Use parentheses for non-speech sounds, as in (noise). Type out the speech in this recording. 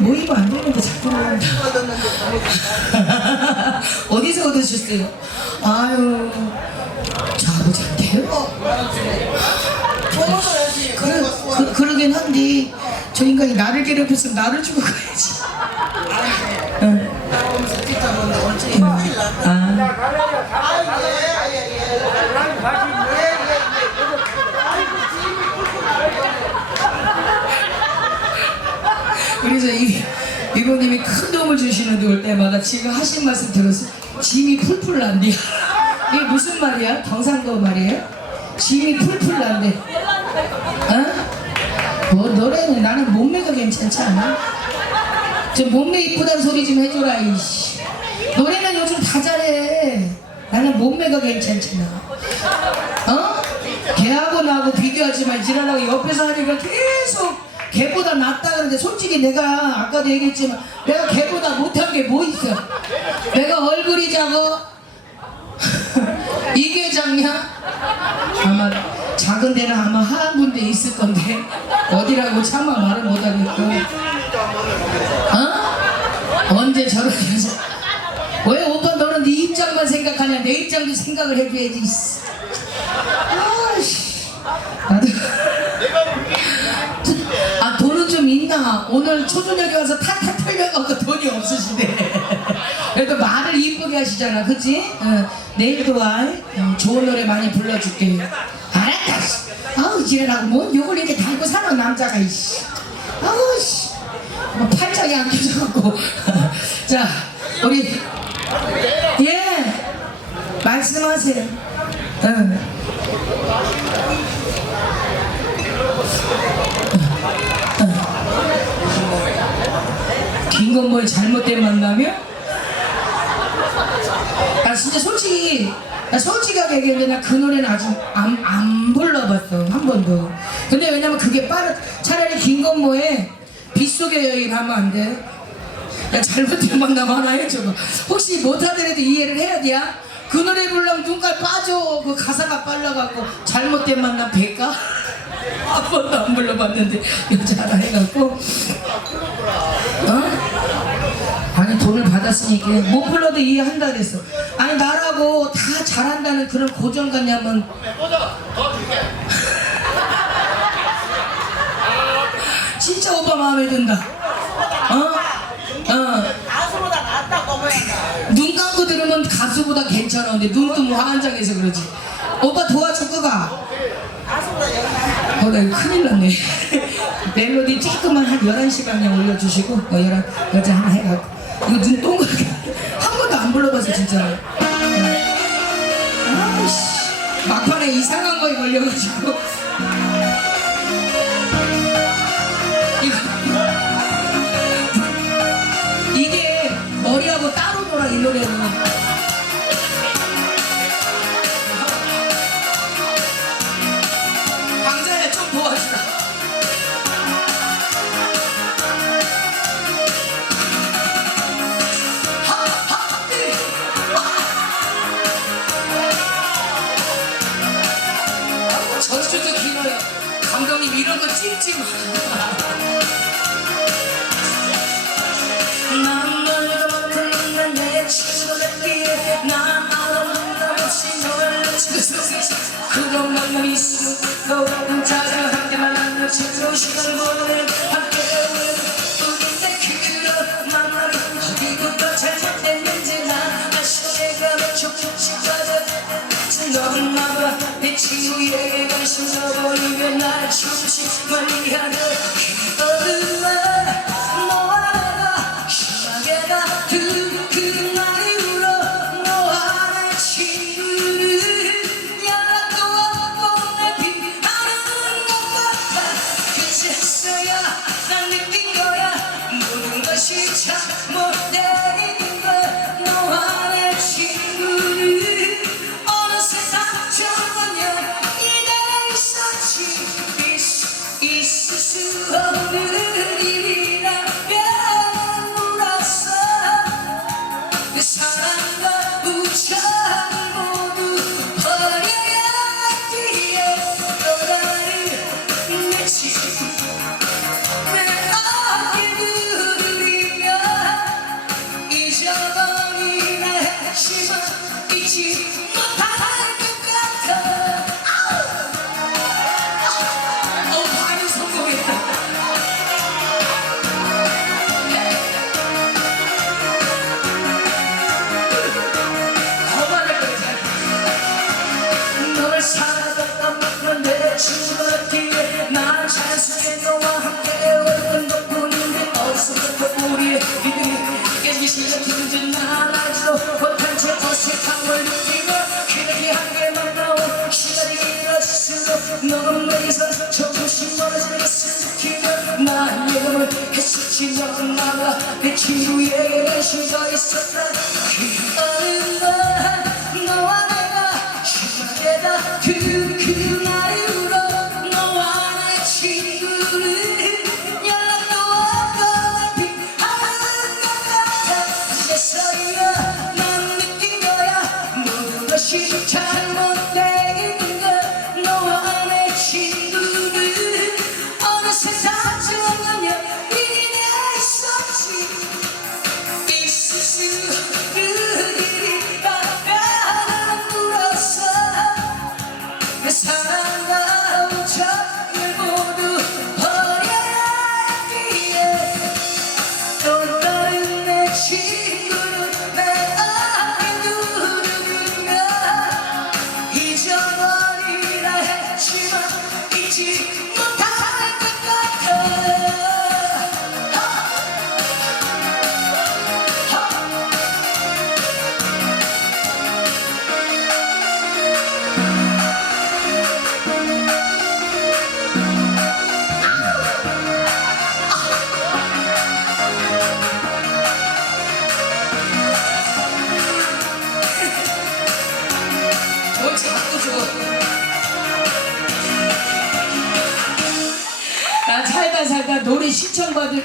모이면 안 되는데 자꾸 (laughs) 어디서 얻으셨어요? 아유 저 아버지한테요? 그러, 그, 그러긴 한데 저 인간이 나를 괴롭혔으면 나를 주고 가야지 응. 아, 그래서 이, 이모님이 큰 도움을 주시는데 올 때마다 지금 하신 말씀 들었어 짐이 풀풀 난대 이게 무슨 말이야? 경상도 말이에요? 짐이 풀풀 난대 어? 뭐 노래는 나는 몸매가 괜찮지 않아? 저 몸매 이쁘다는 소리 좀 해줘라 이씨 노래는 요즘 다 잘해 나는 몸매가 괜찮잖아 어? 걔하고 나하고 비교하지만 지랄하고 옆에서 하니까 계속 걔보다 낫다 그러는데 솔직히 내가 아까도 얘기했지만 내가 걔보다 못한 게 뭐 있어? 내가 얼굴이 작어? (laughs) 이게 작냐? 아마 작은 데는 아마 한 군데 있을 건데 어디라고 차마 말을 못하겠고 어? 언제 저렇게 해서? 왜 오빠 너는 네 입장만 생각하냐? 내 입장도 생각을 해줘야지 아씨. 나도 아 돈은 좀 있나 오늘 초저녁에 와서 탈탈 털려갖고 돈이 없으시대 그래도 말을 이쁘게 하시잖아 그치? 어, 내일도 와 어, 좋은 노래 많이 불러줄게 알았다 씨. 아우 지랄하고 뭐 욕을 이렇게 달고 사는 남자가 이씨 아우 씨 뭐 팔짱이 안 껴져갖고 (laughs) 자 우리 예 말씀하세요 응. 김건모의 잘못된 만남이요? 나 진짜 솔직히 나 솔직하게 얘기했는데 나 그 노래는 아직 안, 안 불러봤어 한 번도 근데 왜냐면 그게 빠르 차라리 김건모의 빗속의 여인 하면 안 돼? 야 잘못된 만남 하나 해줘봐 혹시 못하더라도 이해를 해야 돼? 그 노래 부르려면 눈깔 빠져 그 가사가 빨라갖고 잘못된 만남 될까? (laughs) 한 번도 안 불러봤는데 여자 하나 해갖고 받았으니까 못 불러도 이해한다 그랬어 아니 나라고 다 잘한다는 그런 고정관념은 (laughs) 진짜 오빠 마음에 든다 어? 어. 가수보다 낫다고 눈 감고 들으면 가수보다 괜찮아 근데 눈도 뭐 환장해서 그러지 오빠 도와줄 거가 가수보다 여기 낫다 어, 나 큰일 났네. (laughs) 멜로디 조금만 한 11시간에 올려주시고, 어, 여러, 여자 하나 해갖고. 이거 눈 동그랗게. 한 번도 안 불러봐서, 진짜. 아우씨. 막판에 이상한 거에 걸려가지고. 이게 머리하고 따로 놀아, 이 노래는. 전주도 길어요. 감독님 이런 거 찍지 그런 만남이 있으면 혼자가 함께 만나는 친구 시간 보내 함께 우리의 그런 만남이 어디부터 잘못됐는지 난 아쉽게 가면 조금씩 빠져 너는 나와 내 친구에게 관심 줘버리면 날 조금씩 멀리하는 그 어둠 내게서 조금씩 멀어지는 것을 느끼며 난 예감을 했었지 넌 나가 내 친구에게 내 수가 있었다. 그 어느 날 너와 내가 시작되다 그 그날이 살다 노래 신청받을